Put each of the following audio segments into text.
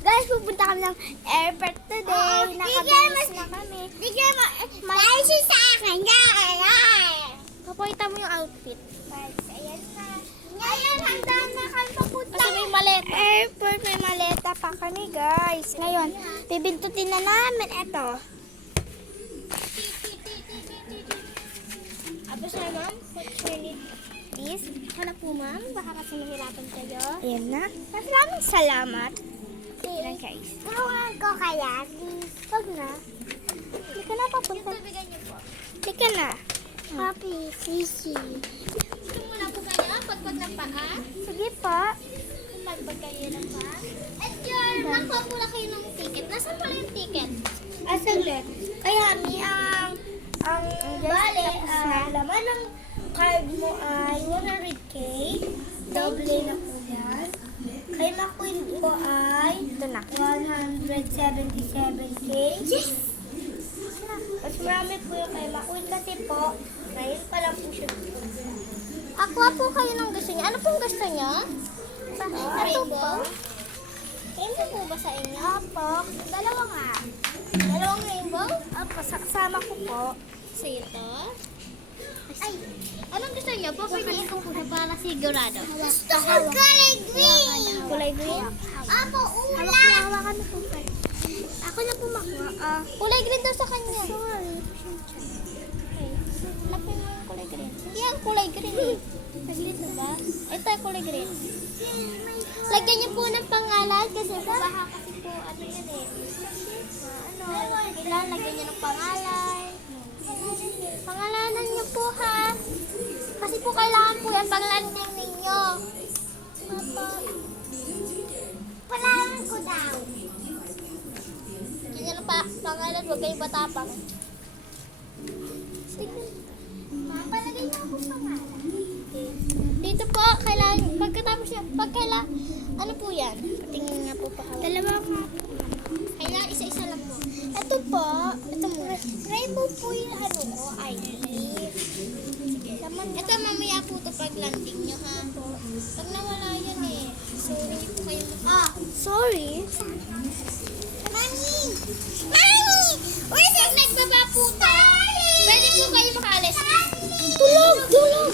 Guys, pupunta kami ng airport today. Nakabihis na kami. Dahil siya sa akin. Papakita mo yung outfit. Guys, ayan na. Ngayon, handa na kami papunta. Kasi may maleta. Airport, may maleta pa kami, guys. Ngayon, bibintutin na namin ito. Abos na, ma'am. What's your need? This. Hanap po, ma'am. Baka kasi nahirapan kayo. Ayan na. Maraming salamat. Ayan, guys. Tulungan ko kaya. Huwag na. Hindi ka na papunta. Tubigan niyo po. Hindi ka na. Happy, sisi. Gusto mo na po kayo? Pagpag ng paa? Sige pa. Pagpag kayo ng paa? At yun, nakuha po na kayo ng ticket. Nasaan pala yung ticket? Saglit. Kaya mi ang bale, laman ng card mo ay 100k. Double na po yan. Kay McQueen ko ay 177k. Yes! Mas marami po yung kay McQueen kasi po, ngayon pa lang po siya. Aqua po kayo ng gusto niya. Ano pong gusto niya? Ito po. Rainbow po ba sa inyo? Apo, dalawa nga. Dalawang rainbow? Apo, kasama ko po. So ito. Ay, anong gusto niyo? Papiliin ko po siya para sigurado. Gusto ko kulay green! Kulay green. Apo, Hawakan mo po. Ako na po makuha. kulay green daw sa kanya. Sorry. Hanapin mo yung kulay green. Yan, kulay green eh. Saglit na ba? Ito yung kulay green. Lagyan niyo po ng pangalan kasi po baka kasi po ano yan eh. Kailangan lagyan niyo ng pangalan. Pangalanan niyo po ha. Kasi po kailangan po yan pang landing ninyo. Pangalan ko daw. Lagyan niyo ng pangalan, huwag kayong matapang. Palagay niyo po pangalan. Dito po, kailangan, pagkatapos niya, ano po yan? Patingin nga po pa kami. Dalawa nga. Kailangan isa-isa lang po. Ito po. Ito mo. Rainbow po yung ano ko, ID. Ito mamaya po ito pag landing nyo ha. Pag nawala yan eh. So, hindi po kayo Sorry. Mami! Mami! Where's pag nagbaba po ito? Pwede po kayo makaalis. Tulog! Tulog!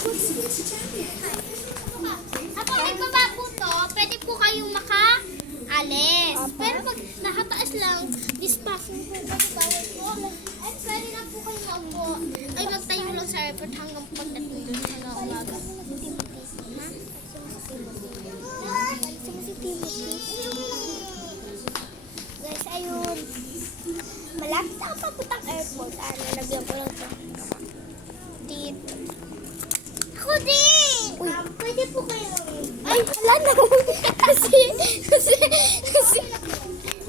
Kapag nagbaba po ito, pwede po kayong makaalis. Pero pag nakataas lang, dispasing po kasi bawal po. Ay, pwede na po kayo maupo. Ay, magtayo lang sa airport hanggang pagdating doon hanggang umaga. Guys, ayun. Malapit ako papuntang airport. Nalagyan ko lang ito. Dito. Ako din! Uy. Pwede po kayo. Ay, wala na. kasi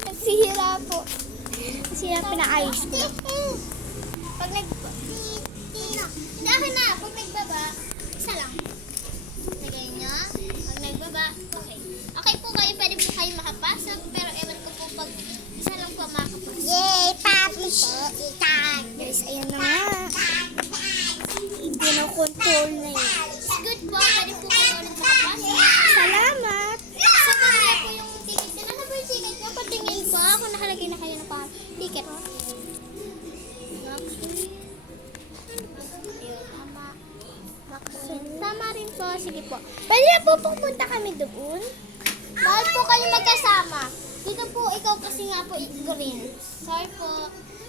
nasihira po. Nasihira pinaayos ko. Pag hindi akin na. Pag nagbaba, isa lang. Lagay nyo. Pag nagbaba, okay. Okay po kayo, pwede po kayo makapasok. Pero ewan ko po pag isa lang po makapasok. Yay! Papi! Guys, ayan na nga. Pinakontrol na yun. Good po, pwede po kayo ulit makapasok. Salamat! So, mamaya po yung ticket nyo. Ano po yung ticket nyo? Patingin po. Kung nakalagay na kayo ng ticket. Tama rin po. Sige po. Pwede po pupunta kami doon. Bawal po kayo magkasama. Dito po, ikaw kasi nga po green. Sorry po.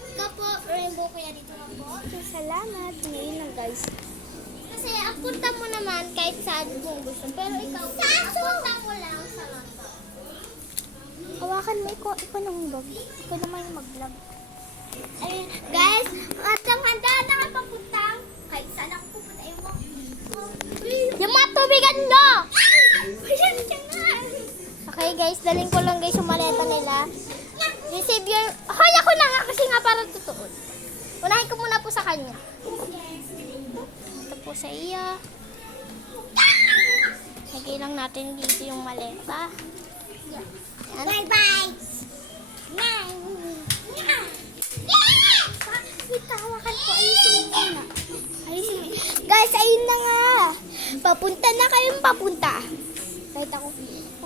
Ikaw po, rainbow kaya dito na po. Salamat. Ngayon lang, guys. Kasi ang punta mo naman kahit saan kung gusto. Pero ikaw, ang punta mo lang sa London. Hawakan mo. Ikaw nang vlog. Ikaw naman yung mag-vlog. Ayun, guys, at ang handa na kayo papuntang kahit saan ako pupunta. Yung mga tubigan nyo! Ayan, dyan. Okay, guys. Daling ko lang, guys, yung maleta nila. Receive your... Hoy, ako na nga kasi nga para totoo. Unahin ko muna po sa kanya. Ito po sa iya. Lagay lang natin dito yung maleta. Yan. Bye-bye. Wait, hawakan ko. Ayusin mo muna. Ayusin mo. Guys, ayun na nga. Papunta na kayong papunta. Kahit ako.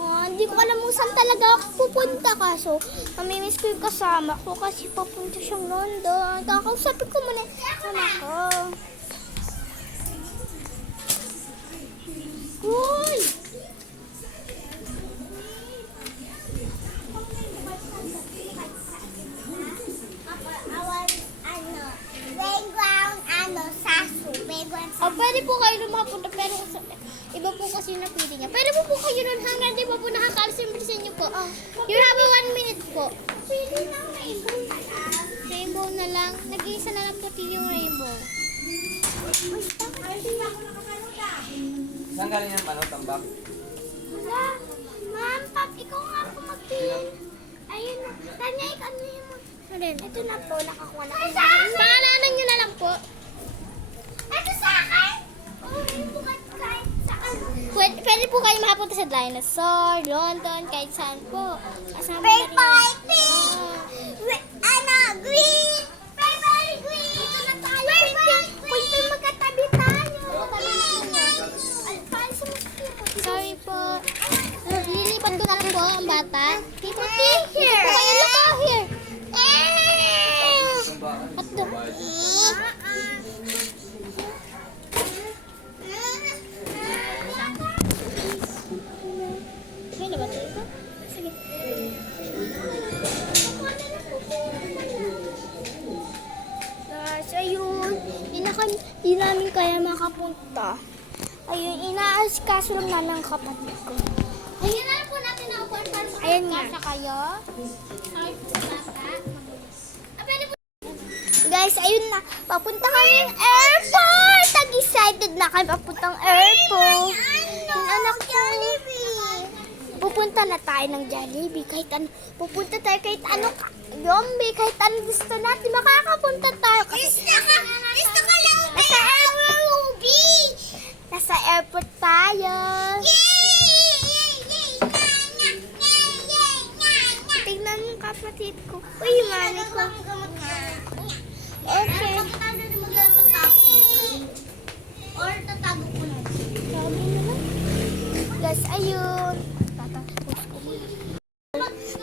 Hindi ko alam kung saan talaga ako pupunta kaso mamimiss ko yung kasama ko kasi papunta siyang London. Kakausapin ko muna yung kasama ko. Uy! O, pwede po kayo na makapunta pero iba po kasi yung napili niya. Pwede po kayo nun hanggang di ba po nakakaalis yung bilisan niyo po. You have a 1 minute po. Pili ng rainbow na lang. Rainbow na lang. Nag-iisa na lang puti yung rainbow. Saan galing ang tambak? Wala. Ma'am, Pap, ikaw nga po magpili. Ayun na. Tanya, ikaw na yung Alin? Ito na po, nakakuha na. Pangalanan nyo na lang po. Ito sa akin? Ito kahit saan. Pwede po kayo makapunta sa Dinosaur, London, kahit saan po. Kasama na rin. Green! Purple green! Ito na tayo. Purple magkatabi tayo. Sorry po. Lilipat ko na lang po ang bata. Dito, Here. Dito po kayo. Look out here. At the... May labat dito? Sige. Guys, ayun. Di namin kaya makapunta. Ayun, inaasikaso lang namin ang kapatid ko. Ayun na lang po natin na upuan para Ayan nga. makakasa kayo. Sorry po, bata. Pwede po. Guys, ayun na. Papunta kami ng airport! Excited na kami papuntang airport. Yung anak ko. Pupunta na tayo ng Jollibee. Kahit ano, pupunta tayo kahit ano, Yombi, kahit ano gusto natin, makakapunta tayo. Gusto ka lang nasa airport, Ruby! Nasa airport tayo. Tingnan mo kapatid ko. Uy, mani ko. Okay. Or tatago ko na. Sabi na lang. Guys, ayun. Tatapos ko muna.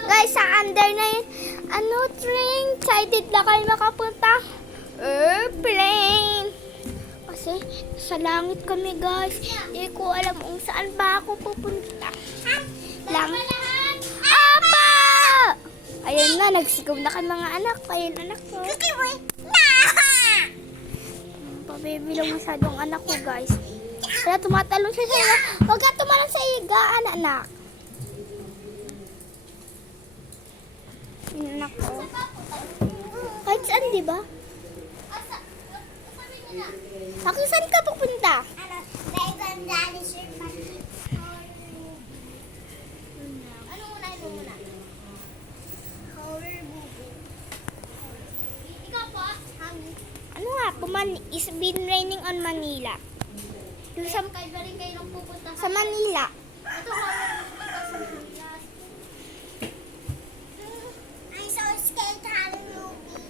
Guys, sa under na yun. Ano, train? Excited na kayo makapunta? Airplane. Kasi sa langit kami, guys. Hindi ko alam kung saan ba ako pupunta. Lang. Apa! Ayun na, nagsigaw na kay mga anak. Ayun, anak ko. Baby lang masyadong anak ko, guys. Kaya tumatalon siya sa'yo. Huwag ka tumalon sa higaan, anak. Yung anak ko. Kahit saan, di ba? Ako, saan ka pupunta? Ano muna? Ito muna. Ikaw po? Ano nga po, it's been raining on Manila. Doon sa, Kayo ba rin kayo nang pupunta sa Manila. Ito horror pupunta sa Manila. I'm so scared to horror movie.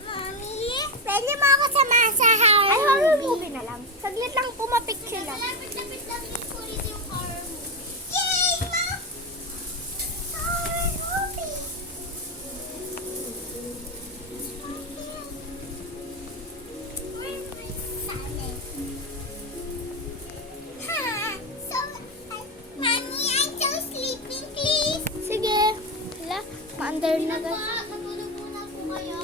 Mommy, pwede mo ako samahan sa horror movie? Ay, horror movie na lang. Saglit lang po, mapicture lang. Lapit-lapit lang yung sulit yung horror movie. Yay, ma! Horror movie! Sige. Wala, ma-under na Ano guys. ba? Natulog muna po kayo?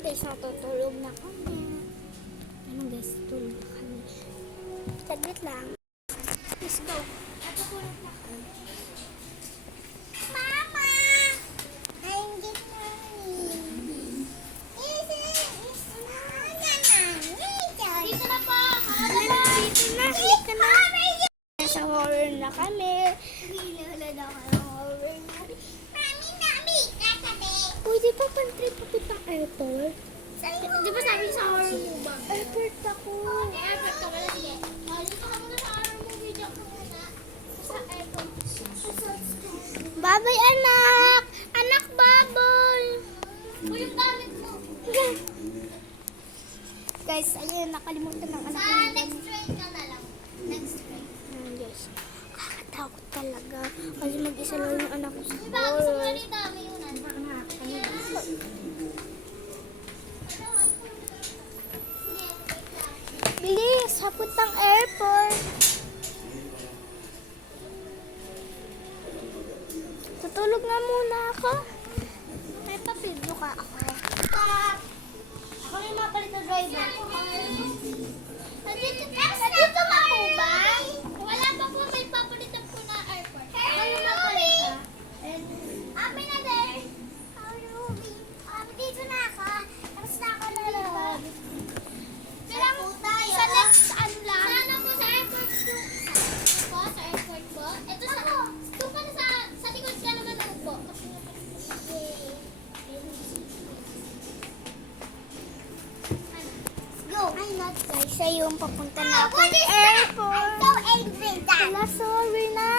Guys, natutulog na kami. Anong guys, tulog na kami. Saglit lang. Let's go. Natutulog na kayo. Mama! I'm just running. Dito na po! Dito na, dito na. Nasa horror na kami. Wala na ako ng horror na. Mami, nami, katabi. Pwede pa pang-trip papuntang airport? Di ba sabi sa horror movie? Airport ako. Airport ka pala, sige. Dito ka muna sa horror movie. Diyan ka muna. Sa airport. Babay, anak! Anak, baboy! Uy, yung gamit mo. Guys, ayun, nakalimutan ng anak Sa ng next train ka na lang. Next train. Guys, kakatakot talaga. Kasi mag-isa lang yung anak ko sa Di ba gusto mo rin dami yun? Bilis, papuntang airport. Tutulog nga muna ako. May papilyo ka ako. Ako yung mapalit na driver. Nandito ka po ba? Wala pa po, may papalitan po na airport. Ako yung mapalit na. Amin na din. Dito na ako. Tapos na ako na lang. Pero sa next ano lang. Sana po sa airport po. Sa airport po. Ito sa, doon pa na sa likod ka naman upo. Go. Ay, not guys. Siya yung papunta na ako airport. I'm so angry that. Wala, sorry na.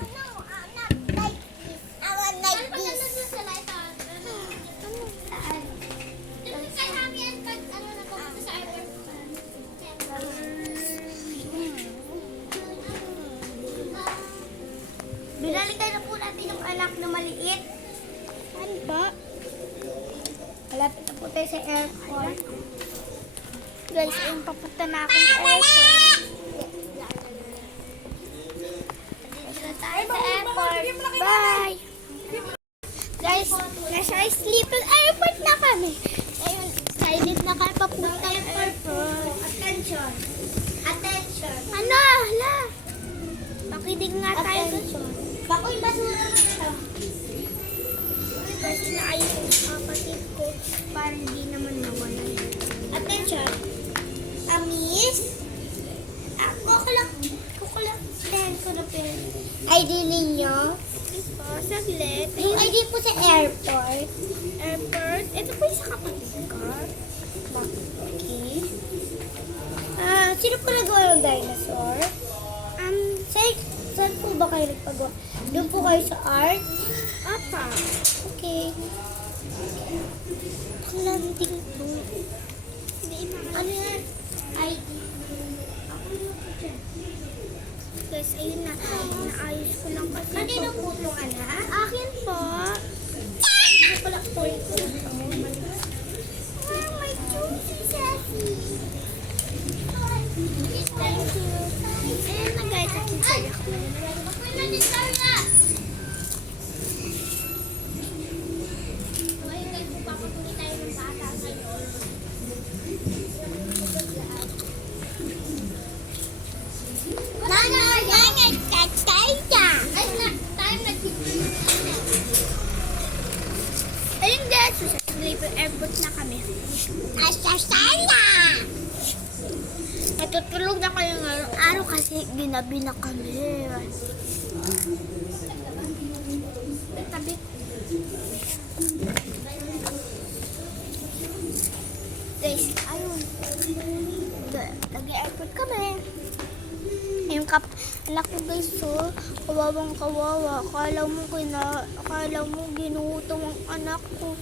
Oh no, I'm not like this. I want like this. Sa light on. Ano saan? Dito kay Hami and pag ano na pumunta sa airport. Binalikan na po natin yung anak na maliit. Ano ba? Malapit na po tayo sa airport. Guys, ayun papunta na akong airport. Dito na tayo sa airport. Bye! Guys, nasa sleeping airport na kami. Ayun, excited na kami papunta yung airport. Attention. Attention. Ano? Hala! Makinig nga tayo. Bakoy basura mo ito. Kasi naayos yung kapatid ko para hindi naman nawala. Attention. Amis. Kukulak. Dahan ko na pen. ID ninyo. Ito, saglit. Yung ID po sa airport. Airport. Ito po yung sa kapatid ko. Okay. Sino po nagawa ng dinosaur? Saan po ba kayo nagpagawa? Doon po kayo sa art? Apa. Okay. Landing po. Ano yan? ID. Guys, ayun na. Naayos ko lang kasi. Kanino po itong anak? Akin po. Ito pala po ito. Oh, my juicy sassy. Thank you. Ayun na guys, akin sa'yo. Ako'y nandito na. Ayun guys, papatuloy tayo ng bata ngayon. Ayun guys, sa sleeping airport na kami. Natutulog na kayo ngayong araw kasi ginabi na kami. Tabi. Guys, ayun. Nag-airport kami. Yung anak ko guys, so, kawawang kawawa. Akala mo ginutom ang anak ko.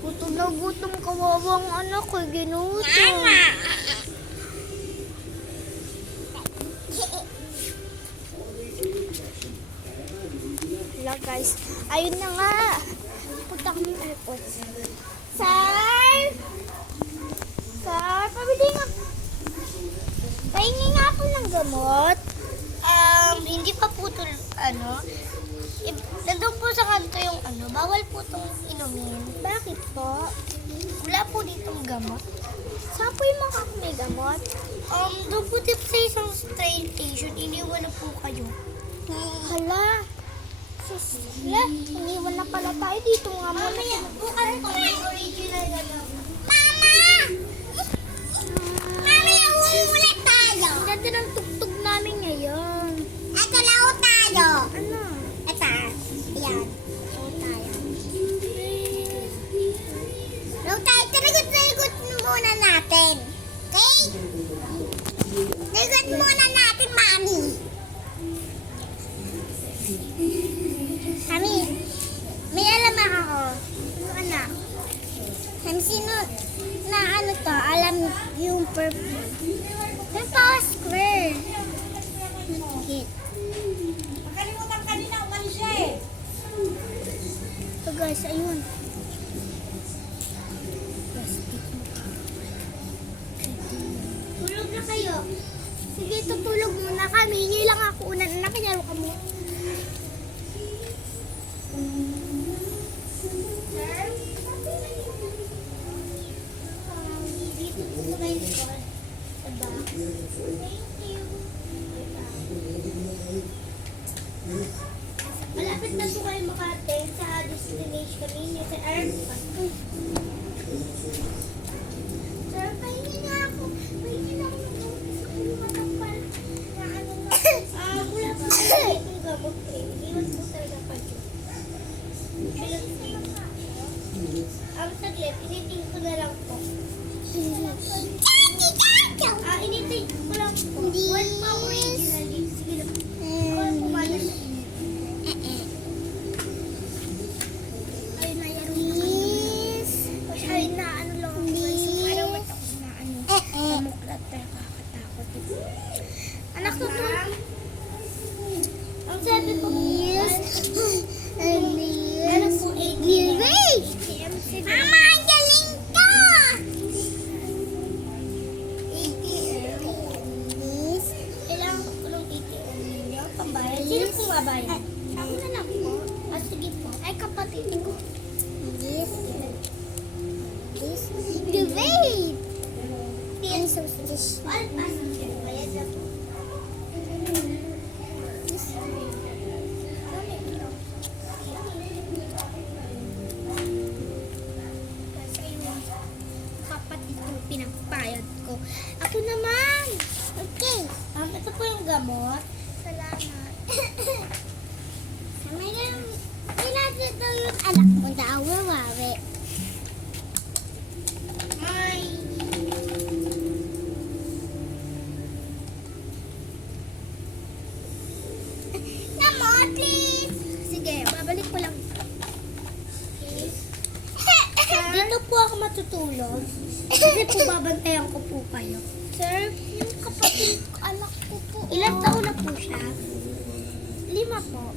Gutom na gutom, kawawang anak ko, ginutom. Wala guys, ayun na nga. Punta kami ng airport. Sir! Sir, pabili nga. Pahingi nga po ng gamot. Hindi pa po ito, nandun po sa kanto yung bawal po itong inumin. Bakit po? Wala po ditong gamot. Saan po yung mga may gamot? Doon po dito sa isang train station, iniwan na po kayo. Hala. Hala, iniwan na pala tayo dito nga muna. Mamaya, bukas po yung original na lang. Mamaya, uulit tayo. Ang ganda ng tugtog namin ngayon. Ito na ho tayo. Ano? Ito, yan. Ho tayo. Ho tayo, tarigot muna natin. Okay? Tarigot muna natin, Mami. Mami, may alam ako. Ano anak? Mami, sino na to? Alam yung purple. Yung square. Higit. guys, ayun. Tulog na kayo. Sige, tutulog muna kami. Hindi lang ako una na nakinaro ka mo. Sir? Dito po kayo sa back. Thank you. Malapit na po kayo makarating sa destination ninyo sa airport. Sir, pahingi na ako. Pahingi na ako ng gamot sa kulimatapal. Na ano na. Wala po kayo itong gamot eh. Iwan po talaga pa dyan. Saglit, initin ko na lang po. Initin ko lang po. One pa original. Sige lang. Ako pumala sa inyo. Ayun na yan. Ayun na ano lang. Parang matakot na ano. Namuklat na nakakatakot. Anak ko po. Ang sabi po po. Ano po 18? Mama, ang galing ka! 80. Kailangan ko po ng 80 ninyo. Pambayad. Sino po mabayad? Ako na lang po. Sige po. Ay, kapatid ko. This. Great! This is this. Bayad na po. Kapatid ko pinagpayad ko. Ako naman! Okay. Ito po yung gamot. Salamat. May natin yung anak mo daw, wawawi. Hi! Gamot, please! Sige, babalik ko lang. Dito po ako matutulog. Kasi po babantayan ko po kayo. Sir, yung kapatid ko, anak ko po. Ilang taon na po siya? 5 po.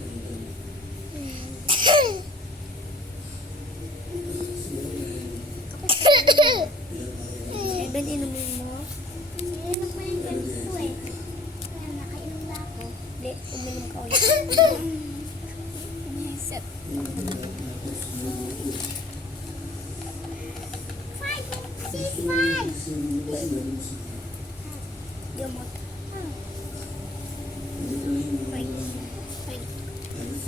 Seven, inumin mo? Inom mo yung ganito po eh. Kaya nakainom na ako. Hindi, uminom ka ulit. Set. 5. Gamot.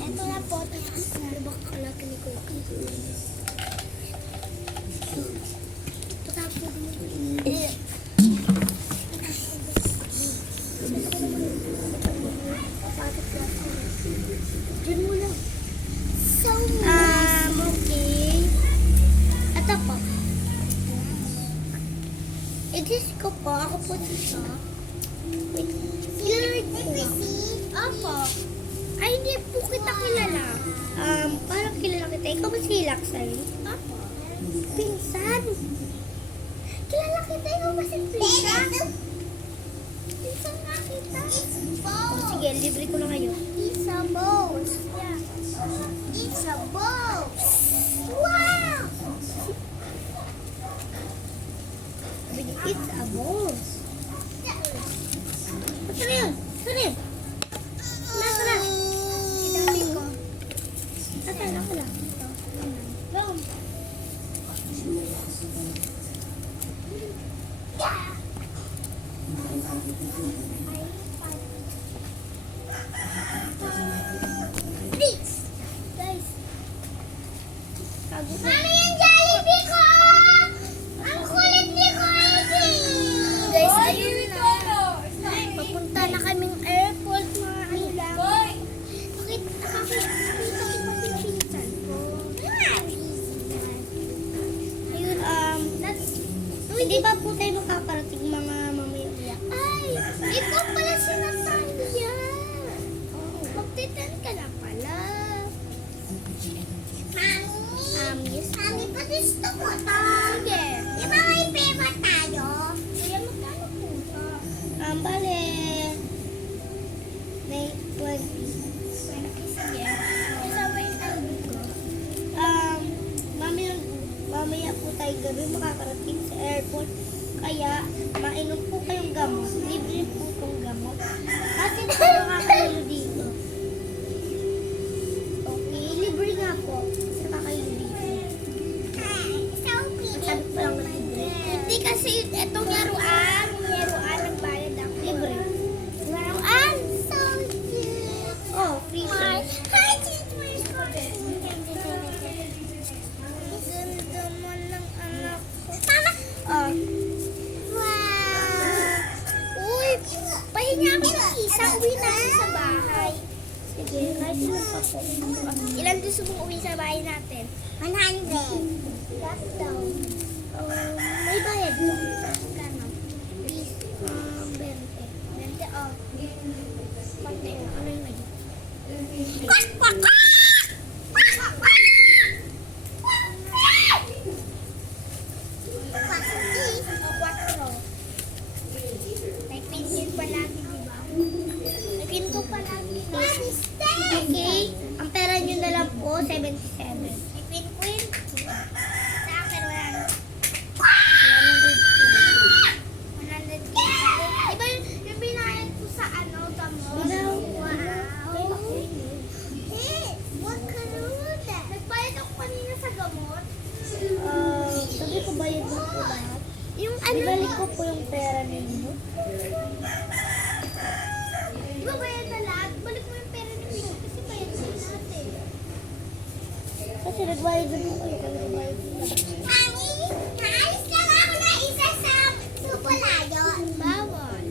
Ito na po. Lubak ka lang ni Cookie. Ito na po. Diyan mo lang. So nice. Okay. Ito po. I-kiss ko po. Ako po siya. Wait. Kilala ko. Opo. Ay, hindi po kita kilala. Parang kilala kita. Ikaw ba si Laksay? Opo. Pinsan. Kilala kita. Ikaw ba si Pinsan? Pinsan nga kita. Sige, libre ko na kayo. It's a boat. Yeah. It's a boat. Wow! It's a boat. Ito na yun. Ito na yun. Nasa na. Idami ko. Ito na. Ako na. Go. Please. Guys. Mami, yung Jollibee ko! Ang kulit ni Cozy! Guys, ayun na. Papunta na kaming airport, mga ano lang. Nakita ko pa pinsan ko. Ayun, hindi pa po tayo makakarating mga mamaya. Ay, ikaw pala si Natalia. Magtitan ka na pala. Yes. Mami, gusto ko to. Sige. Di ba may pera tayo? Kaya magkano po ito? Bale. May 20. Sige. Kasama yung album ko. mamayang gabi makakarating sa airport. Kaya, mainom po kayong gamot. Libre po itong gamot. Kasi po nakakahilo dito. Okay, libre nga po. Kasi nakakahilo dito. Sabi pa lang na libre. Hindi kasi itong laruan nagbayad ako. Libre. Laruan, so cute. Oh, free My free. heart is ganda mo ng anak ko. Mama! Oh, Wow! Uy! Pahinga ako ng isa. Uwi na ako sa bahay. sige. Kahit sino pa po. Ilan gusto mong uwi sa bahay natin? 100. Cut down. May bayad po. Kano? 20. 20, oh. Konti. Ano yung lagi? Quack, quack, quack! May pinkin palagi, di ba? May pin ko palagi. Okay. Ang pera nyo na lang po, 77. May pin ko yun. Sa akin, 100. Diba yung binayad ko sa ano, gamot? Wow. Wow. Hey, what ka na? Nagbayad ako kanina sa gamot. Sabi ko bayad mo po lahat. Yung ano? Ibalik ko po yung pera ninyo. Di ba bayad na lahat? Balik mo yung pera ni Pink kasi bayad na lahat eh. Kasi nagbayad na po kayo. Kaya nagbayad na lahat. Mami, naalis lang ako na isa sa supalayo. Bawal.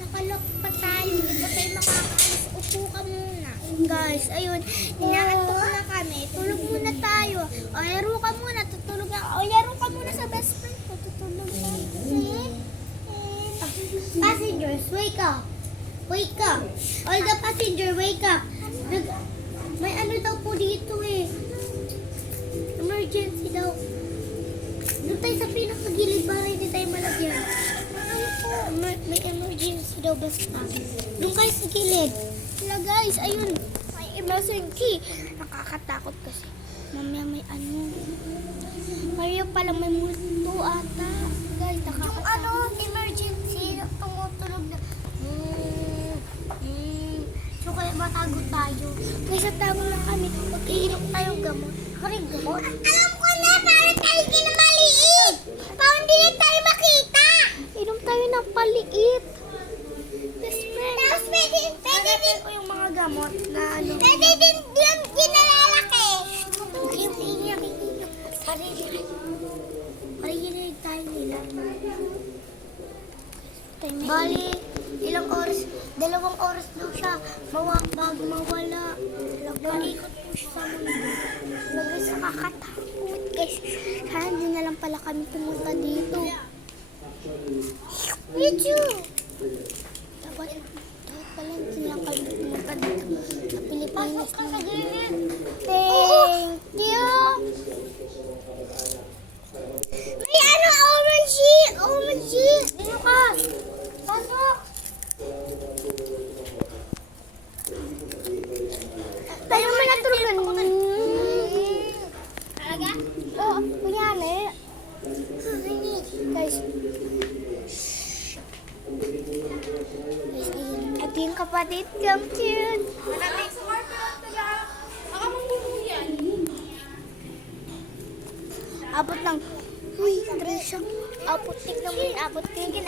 Nakalok pa tayo. Di ba tayo makakaalis? Upo ka muna. Guys, ayun. Inaantok na kami. Tulog muna tayo. O, laro ka muna. Tutulog ako. O, laro ka muna sa best friend ko. Tutulog na. Passengers, wake up. Wake up. All the passenger, wake up. May ano daw po dito eh. Emergency daw. Doon tayo sa pinakagilid para hindi tayo malagyan. Ano po? May emergency daw basta. Doon kayo sa gilid. Sila guys, ayun. May emergency. Nakakatakot kasi. Mamaya may ano. Mario pala may multo ata. Guys, nakakatakot. Yung ano, emergency, tumutulog na. So kaya matago tayo. Kaysa tago lang kami, mag-iinom tayong gamot. Karing gamot. Alam ko na, para tayo kinamaliit. Para hindi na tayo makita. Inom tayo ng paliit. Best friend. Tapos pwede din, ko yung mga gamot na ano. pwede din yung ginalalaki. Iiyak. Sarili. Mariginig tayo nila. Bali, ilang oras, 2 oras daw siya bago mawala. Nag-ikot po siya sa mundo. Guys, nakakatakot guys. Sana hindi na lang pala kami pumunta dito. Pichu! Dapat pala hindi na lang kami pumunta dito sa Pilipinas. Thank you! May ano, orange! Orange! Dino ka! Pasok! Tayo mo na tulugan. Talaga? Oo, kunyari. Guys. Ito yung kapatid kong cute. Abot lang. Uy, Trisha. Abot, tignan mo yung abot. Tingin,